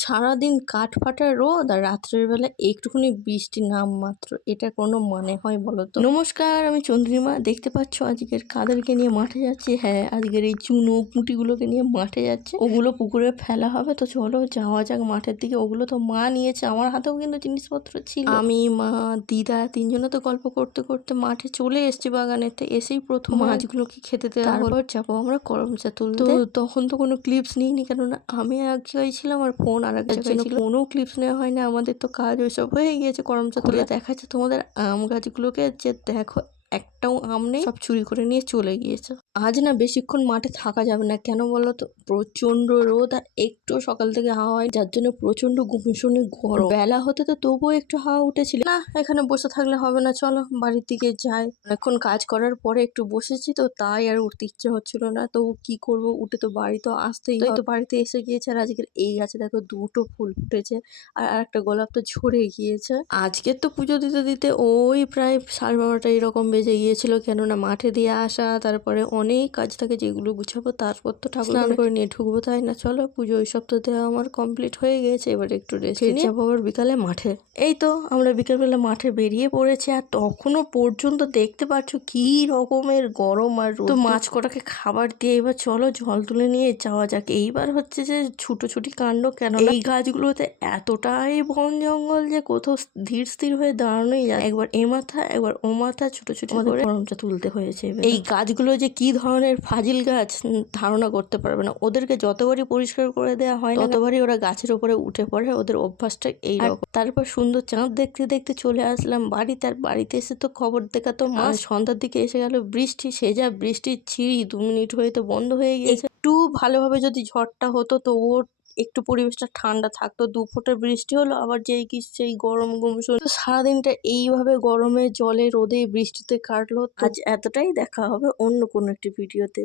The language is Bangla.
সারাদিন কাঠফাটা রোদ আর রাত্রের বেলা একটুখানি বৃষ্টি নামমাত্র, এটা কোনো মানে হয় বলো তো? নমস্কার, আমি চন্দ্রিমা। দেখতে পাচ্ছ আজকের কাদেরকে নিয়ে মাঠে যাচ্ছি। হ্যাঁ, আজকের এই চুনো পুঁটিগুলোকে নিয়ে মাঠে যাচ্ছে। ওগুলো পুকুরে ফেলা হবে, তো চলো যাওয়া যাক মাঠের দিকে। ওগুলো তো মা নিয়েছে, আমার হাতেও কিন্তু জিনিসপত্র ছিল। আমি, মা, দিদা তিনজনে তো গল্প করতে করতে মাঠে চলে এসেছি। বাগানেতে এসেই প্রথম মাছগুলোকে খেতে দেওয়া হলো। তারপর যাবো আমরা করমচা তুলতে। তো তখন তো কোনো ক্লিপস নিইনি, কেননা আমি এক জায়গায় ছিলাম আর ফোন আর এক জায়গায় ছিল। কোনো ক্লিপস নেওয়া হয় না, আমাদের তো কাজ ওইসব হয়ে গিয়েছে। করমচা তুলে দেখাচ্ছে তোমাদের আম গাছগুলোকে, যে দেখো একটাও আম নেই, সব চুরি করে নিয়ে চলে গিয়েছে। আজ না বেশিক্ষণ মাঠে থাকা যাবে না, কেন বলো তো? প্রচন্ড রোদ আর একটু সকাল থেকে হাওয়া হয়, যার জন্য প্রচন্ড গুমসুনি গরম। বেলা হতে তো তবুও একটু হাওয়া উঠেছিল। না, এখানে বসে থাকলে হবে না, চলো বাড়ির দিকে যাই। এখন কাজ করার পরে একটু বসেছি, তো তাই আর উঠতে ইচ্ছে হচ্ছিল না। তো কি করব, উঠে তো বাড়ি তো আসতেই হয়। তো বাড়িতে এসে গিয়েছে, আর আজকের এই গাছে দেখো দুটো ফুল ফুটেছে, আর একটা গোলাপ তো ঝরে গিয়েছে। আজকের তো পুজো দিতে দিতে ওই প্রায় 12:30 এরকম বেজে গিয়েছিল, কেননা মাঠে দিয়ে আসা, তারপরে অনেক কাজ থাকে যেগুলো গুছাবো, তারপর তো ঠাকুর স্নান করে নিয়ে ঢুকবো, তাই না? চলো, পুজো ওইসব তো দেওয়া আমার কমপ্লিট হয়ে গিয়েছে, এবার একটু রেস্ট নিয়ে যাবো আবার বিকালে মাঠে। এই তো আমরা বিকেলবেলা মাঠে বেরিয়ে পড়েছি, আর তখনও পর্যন্ত দেখতে পাচ্ছ কি রকমের গরম আর রোদ। তো মাছ কটাকে খাবার দিয়ে এবার চলো জল তুলে নিয়ে যাওয়া যাক। এইবার হচ্ছে যে ছুটোছুটি কাণ্ড, কেন এই গাছগুলোতে এতটাই বন জঙ্গল যে কোথাও ধীর স্থির হয়ে দাঁড়ানোই যায়। একবার এ মাথা একবার ও মাথা ছুটোছুটি করে করমচা তুলতে হয়েছে। এই গাছগুলো যে কি ধরনের ফাজিল গাছ ধারণা করতে পারবে না। ওদেরকে যতবারই পরিষ্কার করে দেওয়া হয় না, ততবারই ওরা গাছের উপরে উঠে পড়ে। ওদের অভ্যাসটা এইরকম। তারপর সুন্দর চাঁদ দেখতে দেখতে চলে আসলাম বাড়িতে। আর বাড়িতে এসে তো খবর দেখা তো মা, সন্ধ্যার দিকে এসে গেল বৃষ্টি। সে যা বৃষ্টির ছিঁড়ি, 2 মিনিট হয়ে তো বন্ধ হয়ে গিয়েছে। একটু ভালোভাবে যদি ঝড়টা হতো তো ওর একটু পরিবেশটা ঠান্ডা থাকতো। 2 ফোঁটা বৃষ্টি হলো, আবার যেই কি সেই গরম গুমসুম। তো সারাদিনটা এইভাবে গরমে জলে রোদে বৃষ্টিতে কাটলো। আজ এতটাই, দেখা হবে অন্য কোনো একটি ভিডিওতে।